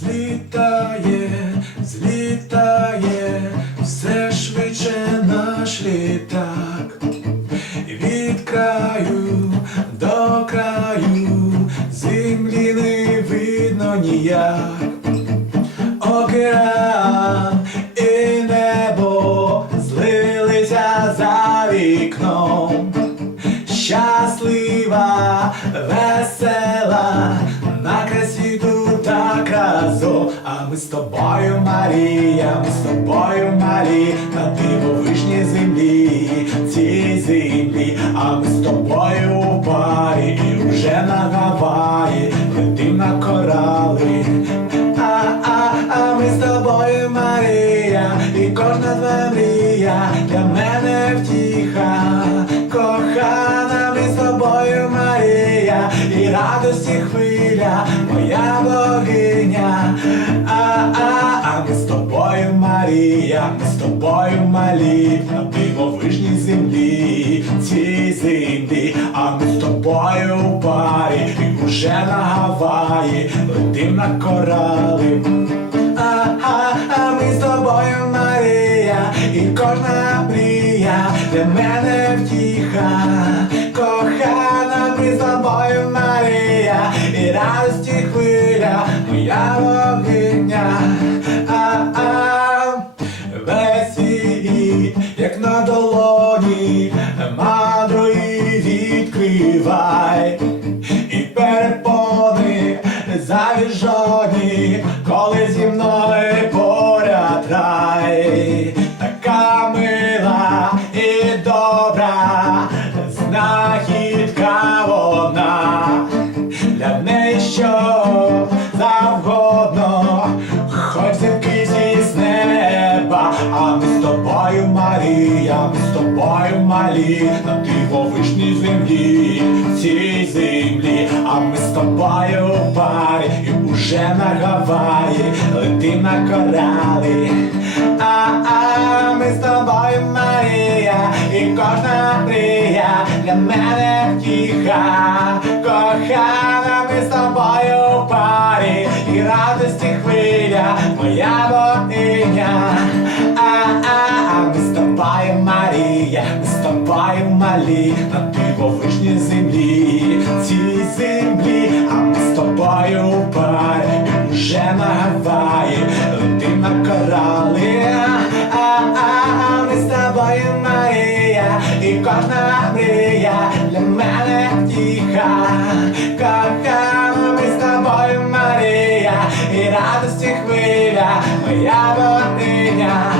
злітає, злітає, все швидше наш літак. Від краю до краю землі не видно ніяк. Океан і небо злилися за вікном. Щаслива, весела, А ми з тобою, Марія, ми з тобою, Марі, на дивовижній землі, цій землі, а ми з тобою у парі, і вже на Гаваї, летим на корали. А, а, а ми з тобою, Марія, і кожна твоя мрія для мене втіха, кохана, ми з тобою, Марія, і радості хвиля, моя богиня. Марія, з тобою малі, на дивовижній землі, цій землі, а ми з тобою у парі, і уже на Гаваї, летим на корали. А, а, а ми з тобою, Марія, і кожна мрія для мене втіха, кохана, ми з тобою, Марія, і радості хвиля, моя богиня. Як на Марія, ми з тобою малі, на дивовижній землі, цій землі, а ми з тобою в парі, і уже на Гаваї, летим на корали. А, а ми з тобою, Марія, і кожна мрія для мене втіха, кохана, ми з тобою в парі, і радості хвиля, моя богиня. Тобою малі, на дивовижній землі, цій землі, а ми з тобою парі, вже на Гаваї, летим на корали. А, ми з тобою, Марія, і кожна мрія для мене втіха, кохана, ми з тобою, Марія, і радості хвиля, моя богиня.